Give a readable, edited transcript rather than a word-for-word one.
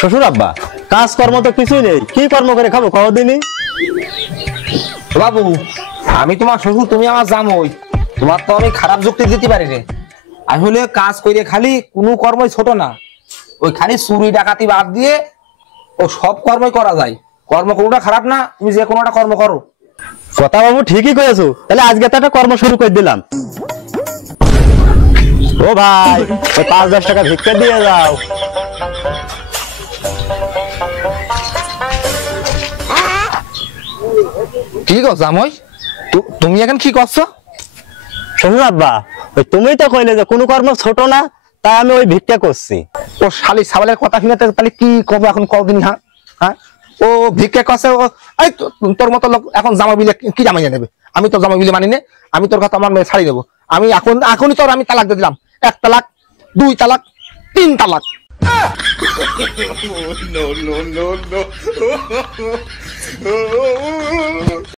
শ্বশুর আব্বা কাজকর্ম তো কিছুই নেই, কি কর্ম করে খাবো কদিনই? বাবু আমি তোমার শ্বশুর, তুমি আমার জামাই, তোমার তো আমি খারাপ যুক্তি দিতে পারি রে। আসলে কাজ করে খালি কোনো কর্মই ছোট না, ওই খালি চুরি ডাকাতি বাদ দিয়ে ও সব কর্মই করা যায়। কর্ম কোনোটা খারাপ না, তুমি যে কোনোটা কর্ম করো। কথা বাবু ঠিকই করেছো, তাহলে আজকে তো একটা কর্ম শুরু করে দিলাম। ও ভাই 5-10 টাকা ভিক্ষা দিয়ে যাও। কি গো জামাই, তুমি এখন কি করছো? শ্বশুর আব্বা ওই তুমিই তো কইলে যে কোনো কর্ম ছোট না, তাই আমি ওই ভিক্ষা করছি। ও শালি সাবালের কথা শুনে তাহলে কি করবো এখন কদিন? হ্যাঁ হ্যাঁ, ও ভিক্ষা করছে। ও এই তোর মতো লোক এখন জামা বিলে কি জামাই নেবে? আমি তো জামা বিলে মানি না, আমি তোর কথা আমার মেয়ে ছাড়ি দেবো। আমি এখনই তোর আমি তালাক দিয়ে দিলাম। 1 তালাক, 2 তালাক, 3 তালাক। No, no, no, no.